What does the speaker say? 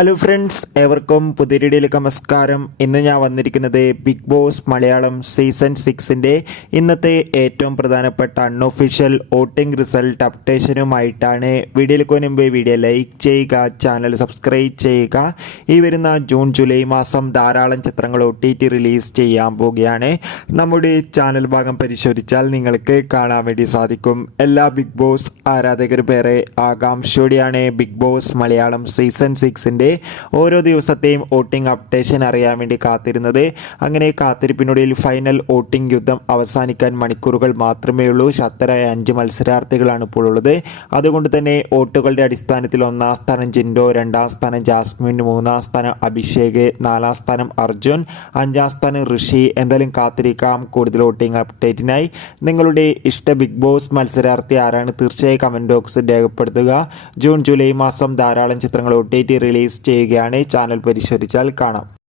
Hello friends, ഏവർക്കും പുതിയ വീഡിയോയിലേക്ക് നമസ്കാരം. ഇന്ന് ഞാൻ വന്നിരിക്കുന്നത് ബിഗ് ബോസ് മലയാളം സീസൺ 6ൻ്റെ ഇന്നത്തെ ഏറ്റവും പ്രധാനപ്പെട്ട അൺഒഫീഷ്യൽ വോട്ടിംഗ് റിസൾട്ട് അപ്ഡേഷനുമായിട്ടാണ്. വീഡിയോയിലേക്ക് മുൻപ് വീഡിയോ ലൈക്ക് ചെയ്യുക, ചാനൽ സബ്സ്ക്രൈബ് ചെയ്യുക. ഈ വരുന്ന ജൂൺ ജൂലൈ മാസം ധാരാളം ചിത്രങ്ങൾ OTT റിലീസ് ചെയ്യാൻ പോവുകയാണ്. നമ്മുടെ ചാനൽ ഭാഗം പരിശോധിച്ചാൽ നിങ്ങൾക്ക് കാണാൻ വേണ്ടി സാധിക്കും. എല്ലാ ബിഗ് ബോസ് ആരാധകരും പേരെ ആകാംക്ഷയോടെയാണ് ബിഗ് ബോസ് മലയാളം സീസൺ 6ൻ്റെ ഓരോ ദിവസത്തെയും വോട്ടിംഗ് അപ്ഡേഷൻ അറിയാൻ വേണ്ടി കാത്തിരുന്നത്. അങ്ങനെ കാത്തിരിപ്പിനൊടുവിൽ ഫൈനൽ വോട്ടിംഗ് യുദ്ധം അവസാനിക്കാൻ മണിക്കൂറുകൾ മാത്രമേ ഉള്ളൂ. ശക്തരായ 5 മത്സരാർത്ഥികളാണ് ഇപ്പോൾ ഉള്ളത്. അതുകൊണ്ട് തന്നെ വോട്ടുകളുടെ അടിസ്ഥാനത്തിൽ 1ാം സ്ഥാനം ജിൻഡോ, 2ാം സ്ഥാനം ജാസ്മിൻ, 3ാം സ്ഥാനം അഭിഷേക്, 4ാം സ്ഥാനം അർജുൻ, 5ാം സ്ഥാനം ഋഷി. എന്തായാലും കാത്തിരിക്കാം കൂടുതൽ വോട്ടിംഗ് അപ്ഡേറ്റിനായി. നിങ്ങളുടെ ഇഷ്ട ബിഗ് ബോസ് മത്സരാർത്ഥി ആരാണ്? തീർച്ചയായും കമൻറ്റ് ബോക്സിൽ രേഖപ്പെടുത്തുക. ജൂൺ ജൂലൈ മാസം ധാരാളം ചിത്രങ്ങൾ OTT റിലീസ് ചെയ്യുകയാണ്. ചാനൽ പരിശോധിച്ചാൽ കാണാം.